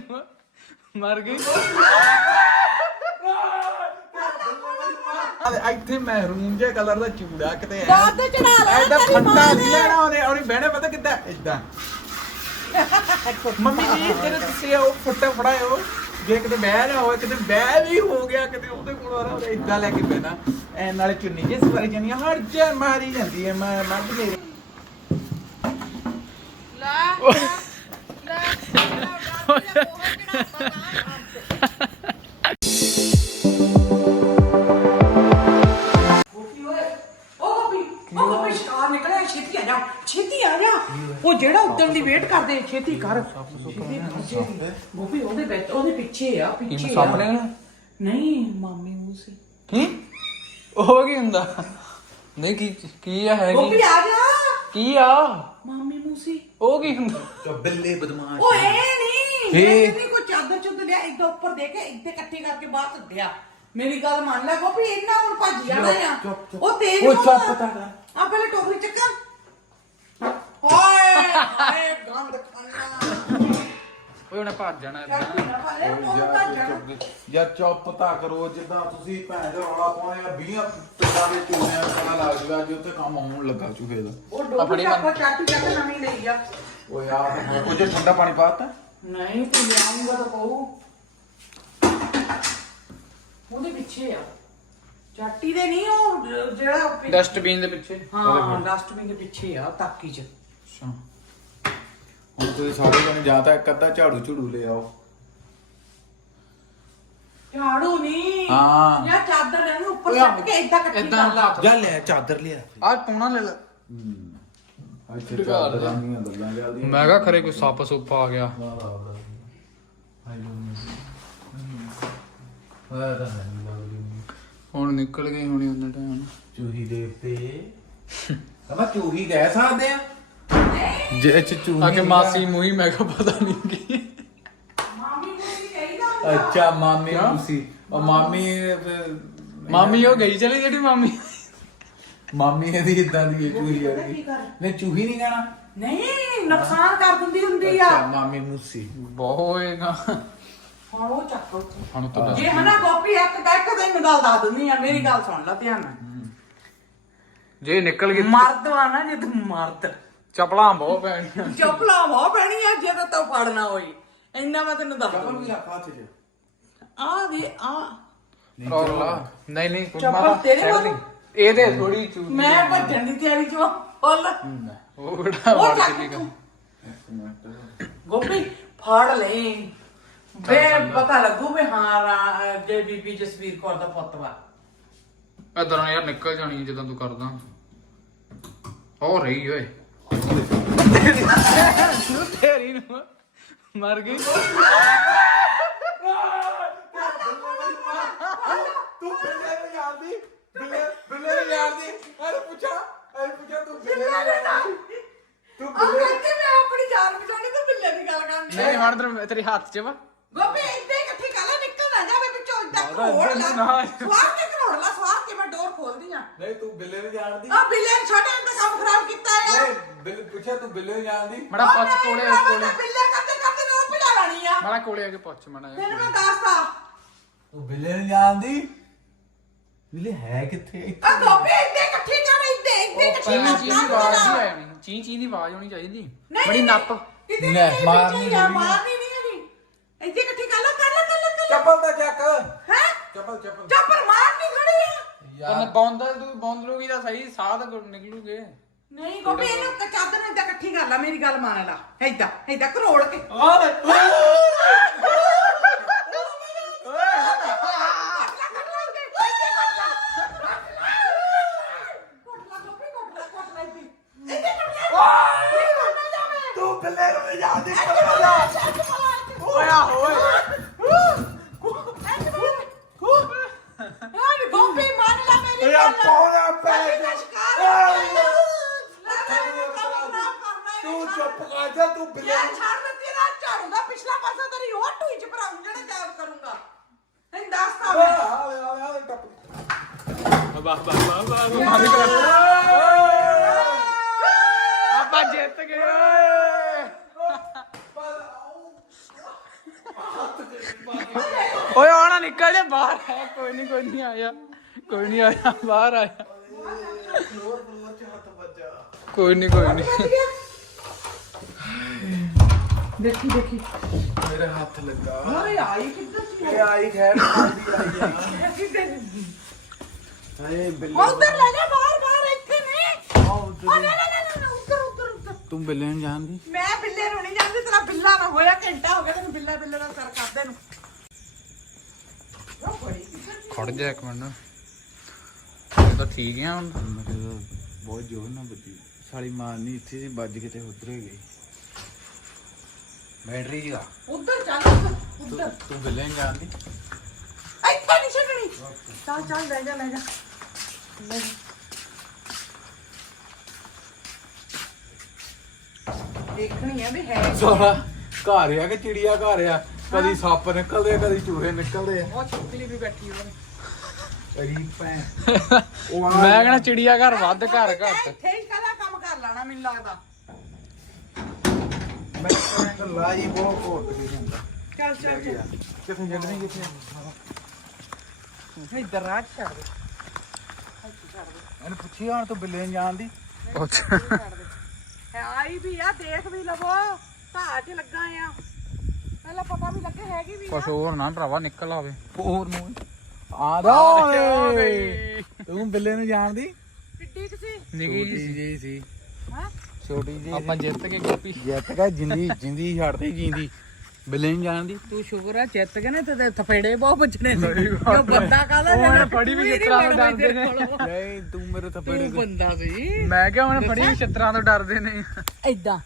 ਨੂੰ ਮਰ ਗਈ। ਆ ਇੱਥੇ ਮਹਿਰੂਮ ਜਿਹਾ ਕਲਰ ਦਾ ਚੂੜਾ ਕਿਤੇ ਦਾਤ ਤੇ ਚੜਾ ਲੈ ਐਡਾ ਤੇਰੀ ਫੰਟਾ ਨਹੀਂ। ਲੈਣਾ ਉਹਨੇ ਉਹਨੇ ਬਹਿਣਾ ਪਤਾ ਕਿੱਦਾਂ? ਇਦਾਂ। ਮੰਮੀ ਜੀ ਤੇਰੇ ਤੁਸੀਂ ਉਹ ਫੁੱਟਾ ਫੜਾਇਓ ਜੇ ਕਿਤੇ ਬਹਿ ਨਾ ਹੋਵੇ ਕਿਤੇ ਬਹਿ ਵੀ ਹੋ ਗਿਆ ਕਿਤੇ ਉਹਦੇ ਕੋਲ ਆ ਰਿਹਾ ਇਦਾਂ ਲੈ ਕੇ ਬਹਿਣਾ। ਐ ਨਾਲੇ ਚੁੰਨੀ ਜੇ ਸਵਾਰੀ ਜਾਨੀ ਹਰ ਜਾ ਮਾਰੀ ਜਾਂਦੀ ਹੈ ਮੈਂ ਮੱਝ ਮੇਰੇ ਗੋਪੀ ਉਹ ਜਿਹੜਾ ਉਦਣ ਦੀ ਵੇਟ ਕਰਦੇ ਛੇਤੀ ਕਰ ਗੋਪੀ ਉਹਦੇ ਵਿੱਚ ਉਹਦੇ ਪਿੱਛੇ ਆ ਪਿੱਛੇ ਆ ਨਹੀਂ ਮਾਮੀ ਮੂੰਹ ਸੀ ਕੀ ਉਹ ਕੀ ਹੁੰਦਾ ਨਹੀਂ ਕੀ ਕੀ ਆ ਹੈ ਗੋਪੀ ਆ ਜਾ ਕੀ ਆ ਮਾਮੀ ਮੂੰਹ ਸੀ ਉਹ ਕੀ ਹੁੰਦਾ? ਬਿੱਲੇ ਬਦਮਾਸ਼ ਓ ਇਹ ਨਹੀਂ ਨਹੀਂ ਕੋਈ ਚਾਦਰ ਚੁੱਦ ਲਿਆ ਇੱਦਾਂ ਉੱਪਰ ਦੇ ਕੇ ਇੱਥੇ ਇਕੱਠੇ ਕਰਕੇ ਬਾਹਰ ਕੱਢਿਆ ਮੇਰੀ ਗੱਲ ਮੰਨ ਲੈ ਗੋਪੀ ਇੰਨਾ ਹੁਣ ਭੱਜ ਜਾਣਾ ਆ। ਚੁੱਪ, ਚੁੱਪ। ਉਹ ਤੇਜ਼ ਉਹ। ਚੁੱਪ ਕਰ। ਆ ਪਹਿਲੇ ਟੋਕਰੀ ਚੱਕਰ ਹਾਏ ਹਾਏ ਗੰਦ ਖਾਣਾ ਓਏ ਉਹਨੇ ਭੱਜ ਜਾਣਾ ਯਾ ਚੁੱਪ ਤਾਂ ਕਰੋ ਜਿੱਦਾਂ ਤੁਸੀਂ ਭੈਣ ਦਾ ਰੌਲਾ ਪਾਉਣੇ ਆ 20 ਪਿੰਡਾਂ ਦੇ ਚੂੜਿਆਂ ਦਾ ਪਤਾ ਲੱਗ ਜੂਗਾ ਅੱਜ ਉੱਥੇ ਕੰਮ ਹੋਣ ਲੱਗਾ ਚੂਹੇ ਦਾ। ਉਹ ਡੋਬੀ ਆਪਣੀ ਚੱਕ ਚਾਟੀ ਚੱਕ ਨਵੀਂ ਲਈ ਆ। ਓ ਯਾਰ ਉਹ ਜੇ ਠੰਡਾ ਪਾਣੀ ਪਾਤਾ ਨਹੀਂ ਤੂੰ ਲਿਆਉਂਗਾ ਤਾਂ ਕਹੂ ਉਹਦੇ ਪਿੱਛੇ ਆ। ਚਾਟੀ ਦੇ ਨਹੀਂ ਉਹ ਜਿਹੜਾ ਪਿ- ਡਸਟਬਿਨ ਦੇ ਪਿੱਛੇ? ਹਾਂ ਡਸਟਬਿਨ ਦੇ ਪਿੱਛੇ ਆ ਤਾਕੀ ਚ। ਅੱਛਾ। ਹੁਣ ਤੁਸੀਂ ਸਾਰੇ ਜਣੇ ਜਾਂ ਤਾਂ ਇੱਕ ਅੱਧਾ ਝਾੜੂ ਝੂੜੂ ਲੈ ਆਓ। ਝਾੜੂ ਨਹੀਂ ਹਾਂ। ਯਾ ਚਾਦਰ ਲੈ ਨੂੰ ਉੱਪਰ ਚੱਕ ਕੇ ਇਦਾਂ ਇਕੱਠੀ ਏਦਾਂ ਕਰ ਲਾ। ਜਾ ਲੈ ਚਾਦਰ ਲਿਆ। ਆ ਪੂਣਾ ਲੈ ਲੈ। ਇੱਥੇ ਚਾਦਰਾਂ ਦੀਆਂ ਗੱਲਾਂ ਜਾਂਦੀਆਂ ਮੈਂ ਕਿਹਾ ਖਰੇ ਕੋਈ ਸੱਪ ਸੁੱਪ ਆ ਗਿਆ। ਹੁਣ ਨਿਕਲ ਗਈ ਹੋਣੀ ਉਹਨਾਂ ਟਾਈਮ ਚੂਹੀ ਦੇ ਉੱਤੇ ਕਮਾ ਚੂਹੀ ਕਹਿ ਸਕਦੇ ਆ। ਜੇ ਚ ਚੂਹੀ ਆ ਕੇ ਮਾਸੀ ਮੂਹੀ ਮੈਂ ਕਿਹਾ ਪਤਾ ਨਹੀਂ ਕੀ। ਮਾਮੀ ਨੂੰ ਕਹੀਦਾ ਅੱਛਾ ਮਾਮੀ? ਤੁਸੀਂ ਉਹ ਮਾਮੀ ਮਾਮੀ ਉਹ ਗਈ ਚਲੀ ਜਿਹੜੀ ਮਾਮੀ? ਮਾਮੀ ਇਹਦੀ ਇਦਾਂ ਦੀ ਹੈ ਚੂਹੀ ਵਰਗੀ? ਨਹੀਂ ਚੂਹੀ ਨਹੀਂ ਕਹਿਣਾ? ਨਹੀਂ ਨੁਕਸਾਨ ਕਰ ਦਿੰਦੀ ਹੁੰਦੀ ਆ। ਅੱਛਾ ਮਾਮੀ ਮੂਸੀ। ਬਹੁਤ ਹੋਏਗਾ। ਹੁਣ ਉਹ ਚੱਕ ਉੱਥੇ। ਹੁਣ ਤਾਂ ਜੇ ਹਨਾ ਗੋਪੀ ਇੱਕ ਇੱਕ ਦਿਨ ਗੱਲ ਦੱਸ ਦਿੰਦੀ ਆ ਮੇਰੀ ਗੱਲ ਸੁਣ ਲੈ ਧਿਆਨ ਨਾਲ। ਜੇ ਨਿਕਲ ਗਈ। ਮਰਦ ਆ ਨਾ ਜੇ ਤੂੰ ਮਰਦ। ਚਪਲਾਂ ਬਹੁਤ ਪੈਣੀਆਂ। ਚਪਲਾ ਹੋ ਪੈਣੀ ਆ ਜੇ ਤਾਂ ਤੂੰ ਫੜਨਾ ਹੋਈ। ਇੰਨਾ ਮੈਂ ਤੈਨੂੰ ਦੱਸ ਵੀ ਤੇ ਆ ਦੇ ਆ। ਰੌਲਾ। ਨਹੀਂ ਨਹੀਂ ਕੋਈ ਚੱਪਲ ਮਾਰਾ ਤੇਰੇ? ਦੇ। ਇਹਦੇ ਥੋੜੀ ਚੂੜੀ ਮੈਂ ਭੱਜਣ ਦੀ ਤਿਆਰੀ ਚ ਵਾਂ। ਫੁੱਲ। ਉਹ ਬੜਾ ਉਹ ਵੜ ਚੱਕ ਤੂੰ। ਗੋਪੀ ਫੜ ਲੈ। ਵੇ ਪਤਾ ਲੱਗੂ ਵੀ ਹਾਂ ਰਾ- ਜੇ ਬੀਬੀ ਜਸਵੀਰ ਕੌਰ ਦਾ ਪੁੱਤ ਵਾ। ਇਧਰੋਂ ਯਾਰ ਨਿਕਲ ਜਾਣੀ ਜਦੋਂ ਤੂੰ ਕਰਦਾ। ਹੋ ਰਹੀ ਓਏ। ਤੇਰੀ ਨੂੰ ਮਰ ਗਈ। ਤੂੰ ਬਿੱਲੇ ਨੂੰ ਜਾਣਦੀ ਬਿੱਲੇ ਬਿੱਲੇ ਨੂੰ ਜਾਣਦੀ ਅਰੇ ਪੁੱਛਾ ਅਰੇ ਪੁੱਛਾ ਤੂੰ ਬਿੱਲੇ ਨੂੰ ਜਾਣਦੀ ਤੂੰ ਆ ਬਿੱਲੇ ਕਰਕੇ ਮੈਂ ਆਪਣੀ ਜਾਨ ਬਚਾਉਣੀ ਤੂੰ ਬਿੱਲੇ ਦੀ ਗੱਲ ਕਰਨੀ ਨਹੀਂ ਹੁਣ ਤੇਰੇ ਤੇਰੇ ਹੱਥ 'ਚ ਵਾ। ਗੋਪੀ ਇੱਥੇ ਇਕੱਠੀ ਕਰ ਲੈ ਨਿਕਲ ਨਾ ਜਾਵੇ ਵਿੱਚੋਂ ਇੱਦਾਂ ਘੋੜ ਨੂੰ ਨਾ। ਸਵਾਰ ਕੇ ਘੋੜ ਲਾ ਸਵਾਰ ਕੇ ਮੈਂ ਡੋਰ ਖੋਲਦੀ ਆ ਨਹੀਂ ਤੂੰ ਬਿੱਲੇ ਨੂੰ ਜਾਣਦੀ। ਆ ਬਿੱਲੇ ਨੇ ਛੋਟੇ ਨੇ ਤਾਂ ਕੰਮ ਖਰਾਬ ਕੀਤਾ ਆ। ਨਹੀਂ ਬਿੱਲੇ ਪੁੱਛਿਆ ਤੂੰ ਬਿੱਲੇ ਨੂੰ ਜਾਣਦੀ? ਮੜਾ ਉਹ ਪੁੱਛ ਨਹੀਂ ਕੋਲੇ ਭਰਾਵਾ, ਕੋਲੇ। ਮੈਂ ਬਿੱਲੇ ਕਰਦੇ ਕਰਦੇ ਨਾ ਪਿਲਾ ਲਾਣੀ ਆ। ਮੜਾ ਕੋਲੇ ਆ ਕੇ ਪੁੱਛ ਮੜਾ ਤੈਨੂੰ ਮੈਂ ਦੱਸਦਾ। ਤੂੰ ਬਿੱਲੇ ਨੂੰ ਜਾਣਦੀ? ਬਿੱਲੇ ਹੈ ਕਿੱਥੇ? ਆ ਗੋਪੀ ਇੱਥੇ ਇਕੱਠੀ ਕਰ ਇੱਥੇ ਇੱਥੇ ਇਕੱਠੀ ਚੀਂ ਚੀਂ ਦੀ ਆਵਾਜ਼ ਹੀ ਆਣੀ ਚੀਂ ਚੀਂ ਦੀ ਆਵਾਜ਼ ਹੋਣੀ ਚਾਹੀਦੀ। ਬੜੀ ਨੱਪ। ਇੱਥੇ ਲੈ, ਮਾਰਨੀ ਮਾਰਨੀ ਆ ਆ। ਮਾਰਨੀ ਨਹੀਂ ਹੈਗੀ। ਇੱਥੇ ਇਕੱਠੀ ਕਰ ਲੋ ਕਰ ਲੋ ਕਰ ਲੋ ਚੱਪਲ ਦਾ ਚੱਕ। ਹੈ? ਚੱਪਲ ਚੱਪਲ। ਚੱਪਰ ਖੜੀ ਤੈਨੂੰ ਬੌਂਦਲ ਤੂੰ ਬੌਂਦਲੂਗੀ ਤਾਂ ਸਹੀ ਸਾਹ ਤਾਂ ਨਿਕਲੂਗੇ। ਨਹੀਂ ਗੋਪੀ ਇਹਨੂੰ ਕ- ਚਾਦਰ ਨੂੰ ਏਦਾਂ ਇਕੱਠੀ ਕਰ ਲੈ ਮੇਰੀ ਗੱਲ ਮੰਨ ਲੈ। ਏਦਾਂ ਏਦਾਂ ਕਰੋੜ ਕੇ। ਤੂੰ ਬਿੱਲੇ ਨੂੰ ਨਹੀਂ ਜਾਣਦੀ ਓਇਆ ਹੋਏ ਗੋਪੀ ਮੰਨ ਲੈ ਮੇਰੀ ਇਹ ਗੱਲ ਪੌਣਾ ਪੈ ਅਸੀਂ ਗਿਆ। ਤਾਂ ਸ਼ਿਕਾਰ ਕਰਨਾ। ਤੂੰ ਚੁੱਪ ਕਰ ਜਾ ਤੂੰ ਬਿੱਲੇ ਯਾਰ ਨੂੰ ਛੱਡ ਦਿੱਤੀ ਨਾ ਝਾੜੂ ਦਾ ਪਿਛਲਾ ਪਾਸਾ ਤੇਰੀ ਉਹ ਟੂਈ ਚ ਭਰਾਉਂ ਜਿਹੜੇ ਯਾਦ ਕਰੂੰਗਾ ਤੈਨੂੰ ਦੱਸਦਾ ਮੈਂ ਆਲੇ ਆਲੇ ਆਲੇ ਟੱਪ ਵਾਹ ਵਾਹ ਵਾਹ ਵਾਹ ਮਾਮੀ ਆਪਾਂ ਜਿੱਤ ਗਏ ਓਏ ਓਏ ਆਣਾ ਨਿਕਲ ਜਾ ਬਾਹਰ। ਆ ਕੋਈ ਨਹੀਂ ਕੋਈ ਨਹੀਂ ਆਇਆ। ਕੋਈ ਨਹੀਂ ਆਇਆ ਬਾਹਰ ਆਇਆ। ਕੋਈ ਨਹੀਂ ਕੋਈ ਨਹੀਂ ਦੇਖੀ ਦੇਖੀ। ਮੇਰੇ ਹੱਥ ਲੱਗਾ। ਓਏ ਆਈ ਕਿੱਧਰ ਸੀ ਇਹ ਆਈ ਖੈਰ ਆਈ ਆਈ ਹਾਏ ਬਿੱਲੀ ਉਧਰ ਲੈ ਜਾ ਬਾਹਰ ਬਾਹਰ ਇੱਥੇ ਨਹੀਂ। ਆਓ ਓ ਨਾ ਨਾ ਨਾ ਨਾ ਉੱਧਰ ਉੱਧਰ ਉੱਧਰ। ਤੂੰ ਬਿੱਲੇ ਨੂੰ ਜਾਣਦੀ? ਮੈਂ ਬਿੱਲੇ ਨੂੰ ਨਹੀਂ ਜਾਂਦੀ ਤੇਰਾ ਬਿੱਲਾ ਨਾ ਹੋਇਆ ਘੰਟਾ ਹੋ ਗਿਆ ਤੈਨੂੰ ਬਿੱਲਾ ਬਿੱਲੇ ਦਾ ਸਰ ਕਰਦੇ ਨੂੰ। ਉਹ ਬੜੀ ਕਿੱਧਰ ਸੀ? ਖੜ ਜਾ ਇੱਕ ਮਿੰਟ। ਇਹ ਤਾਂ ਠੀਕ ਆ ਹੁਣ। ਮਤਲਬ ਬਹੁਤ ਜ਼ੋਰ ਨਾਲ ਬੱਜੀ ਸਾਲੀ ਮਾਰਨੀ ਇੱਥੇ ਸੀ ਵੱਜ ਕੇ ਤੇ ਉਧਰ ਹੀ ਗਈ। ਬੈਟਰੀ ਜਗਾ ਉੱਧਰ ਚੱਲ ਉੱਧਰ, ਉੱਧਰ। ਤੂੰ ਬਿੱਲੇ ਨੂੰ ਜਾਣਦੀ? ਇੱਥੇ ਨਹੀਂ ਛੱਡਣੀ। ਚੱਲ ਚੱਲ ਲੈ ਜਾ ਲੈ ਜਾ। ਦੇਖਣੀ ਆ ਵੀ ਹੈ ਕੀ। ਸਾਲਾ ਘਰ ਆ ਕਿ ਚਿੜੀਆ ਘਰ ਆ? ਕਦੀ ਸੱਪ ਨਿਕਲਦੇ ਆ ਕਦੀ ਚੂਹੇ ਨਿਕਲਦੇ ਆ। ਉਹ ਚੁੱਕਲੀ ਵੀ ਬੈਠੀ ਹੋਵੇ ਅਰੀ ਭੈਣ। ਉਹ ਆ ਮੈਂ ਕਹਿੰਦਾ ਚਿੜੀਆ ਘਰ ਵੱਧ ਘਰ ਘੱਟ। ਇੱਥੇ ਹੀ ਕਦਾ ਕੰਮ ਕਰ ਲੈਣਾ ਮੈਨੂੰ ਲੱਗਦਾ। ਮੈਂ ਕਹਿੰਦਾ ਲਾਈ ਬਹੁਤ ਕੋਟ ਕੇ ਜਾਂਦਾ ਚੱਲ ਚੱਲ ਚੱਲ। ਕਿੱਥੇ ਜੱਗਣੀ ਕਿੱਥੇ? ਇੱਧਰ ਰਾਜ ਛੱਡ। ਦੇ ਇਹਨੂੰ ਪੁੱਛੀ ਹੁਣ ਤੂੰ ਬਿੱਲੇ ਨੂੰ ਜਾਣਦੀ? ਪੁੱਛ ਹੈ ਆਈ ਵੀ ਆ ਦੇਖ ਵੀ ਲਵੋ। ਧਾਰ 'ਚ ਲੱਗਾ ਆ। ਪਹਿਲਾਂ ਪਤਾ ਵੀ ਲੱਗੇ ਹੈਗੀ ਵੀ ਆ। ਕੁਛ ਹੋਰ ਨਾ ਭਰਾਵਾ ਨਿਕਲ ਆਵੇ। ਹੋਰ ਨੂੰ ਆਦਾ ਓਏ ਤੂੰ ਬਿੱਲੇ ਨੂੰ ਜਾਣਦੀ? ਕਿੱਡੀ ਕੁ ਸੀ? ਨਿੱਕੀ ਛੋਟੀ ਜੀ ਜਿਹੀ ਸੀ। ਹਾਂ? ਛੋਟੀ ਜਿਹੀ ਆਪਾਂ ਜਿੱਤ ਕੇ ਗੋਪੀ। ਜਿੱਤ ਕੇ ਜਿੰਦੀ ਜਿੰਦੀ ਛੱਡਦੀ ਜਿੰਦੀ। ਬਿੱਲੇ ਨੂੰ ਜਾਣਦੀ ਤੂੰ ਸ਼ੁਕਰ ਆ ਜਿੱਤ ਗਏ ਨੇ ਤੇ ਥਪੇੜੇ ਬਹੁਤ ਵੱਜਣੇ ਸੀ। ਜੋ ਬੰਦਾ ਕਾਲਾ ਉਹਨੇ ਫੜੀ ਵੀ ਛਿੱਤਰਾਂ ਤੋਂ ਡਰਦੇ ਨੇ। ਨਹੀਂ ਤੂੰ ਮੇਰੇ ਥੱਪੜੇ ਤੂੰ ਬੰਦਾ ਸੀ। ਮੈਂ ਕਿਹਾ ਹੁਣ ਫੜੀ ਛਿੱਤਰਾਂ ਤੋਂ ਡਰਦੇ ਨੇ। ਐਦਾਂ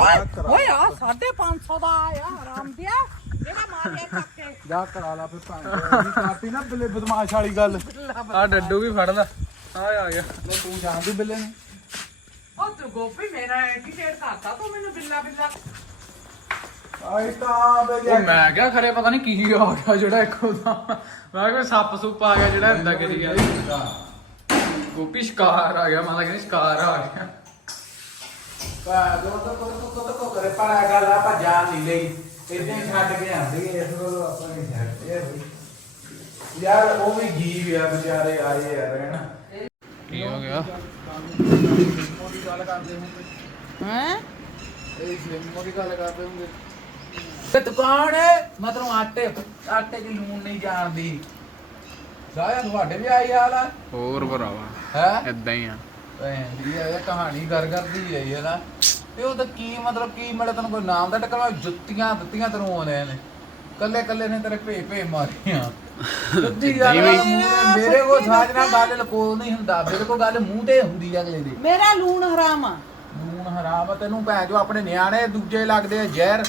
ਓਏ ਆ 550 ਦਾ ਆਇਆ ਆਰਾਮ ਦਿਆ ਜਿਹੜਾ ਮਾਰਿਆ ਕੱਕੇ ਜਾ ਕਰਾ ਲਾ ਫਿਰ ਭਾਂਡੇ ਕਾਪੀ ਨਾ ਬਿੱਲੇ ਬਦਮਾਸ਼ ਵਾਲੀ ਗੱਲ। ਆ ਡੱਡੂ ਵੀ ਫੜਦਾ। ਆ ਆ ਗਿਆ। ਲੈ ਤੂੰ ਜਾਣਦੀ ਬਿੱਲੇ ਨੂੰ। ਉਹ ਤੂੰ ਗੋਪੀ ਮੇਰਾ ਐਟੀਟੇਡ ਕਰਤਾ ਤੂੰ ਮੈਨੂੰ ਬਿੱਲਾ ਬਿੱਲਾ ਆਈ ਤਾਂ ਉਹ ਮੈਂ ਕਿਹਾ ਖਰੇ ਪਤਾ ਨਹੀਂ ਕੀ ਆ ਗਿਆ ਜਿਹੜਾ ਇੱਕੋ ਦਾ। ਮੈਂ ਕਿਹਾ ਸੱਪ ਸੁੱਪ ਆ ਗਿਆ ਜਿਹੜਾ ਏਦਾਂ ਕਰੀ ਗਿਆ। ਗੋਪੀ ਸ਼ਿਕਾਰ ਆ ਗਿਆ ਮਾਤਾ ਕਹਿੰਦੀ ਸ਼ਿਕਾਰ ਆ ਗਿਆ। ਪਾ ਦੋ ਦੋ ਦੋ ਦੋ ਦੋ ਕਰੇ ਪਾਣਾ ਗੱਲ ਆਪਾਂ ਜਾਣ ਨਹੀਂ ਲਈ। ਇਦਾਂ ਹੀ ਛੱਡ ਕੇ ਆਂਦੀ ਇਸ ਨੂੰ ਆਪਾਂ ਨਹੀਂ ਛੱਡਦੇ ਬਈ। ਯਾਰ ਉਹ ਵੀ ਜੀਵ ਆ ਵਿਚਾਰੇ ਆਏ ਆ ਰਹਿਣ। ਕੀ ਹੋ ਗਿਆ? ਦੀ ਗੱਲ ਕਰਦੇ ਹੁੰਦੇ ਹੈ? ਇਹ ਸਿਮੋ ਦੀ ਗੱਲ ਕਰਦੇ ਹੁੰਦੇ ਤੇ ਦੁਕਾਨ ਮਤਲਬ ਆਟੇ ਆਟੇ 'ਚ ਲੂਣ ਨਹੀਂ ਜਾਣਦੀ ਸਾਇਆ ਤੁਹਾਡੇ ਵੀ ਆਈ ਹਾਲ ਆ? ਹੋਰ ਭਰਾਵਾ ਹੈ? ਏਦਾਂ ਹੀ ਆ। ਭੈਣ ਦੀ ਇਹ ਕਹਾਣੀ ਕਰ ਕਰਦੀ ਹੈ ਇਹ ਨਾ? ਤੇ ਉਹ ਤਾਂ ਕੀ ਮਤਲਬ ਕੀ ਮਿਲਿਆ ਤੈਨੂੰ ਕੋਈ ਨਾਮ ਦਾ ਟੱਕਰ ਜੁੱਤੀਆਂ ਦਿੱਤੀਆਂ ਤੈਨੂੰ ਆਉਂਦੇ ਨੇ। ਕੱਲੇ ਕੱਲੇ ਨੇ ਤੇਰੇ ਭੇ ਭੇ ਮਾਰੀਆਂ। ਮੇਰੇ ਕੋਲ ਸਾਜ ਨਾਲ ਗੱਲ ਲਕੋ ਨਹੀਂ ਹੁੰਦਾ। ਮੇਰੇ ਕੋਲ ਗੱਲ ਮੂੰਹ ਤੇ ਹੁੰਦੀ ਆ ਅਗਲੇ ਦੀ। ਮੇਰਾ ਲੂਣ ਹਰਾਮ ਆ। ਨੂਨ ਹਰਾਮ ਆ, ਤੈਨੂੰ ਭੈਣ ਜੋ ਆਪਣੇ ਨਿਆਣੇ ਦੂਜੇ ਲੱਗਦੇ ਆ ਜ਼ਹਿਰ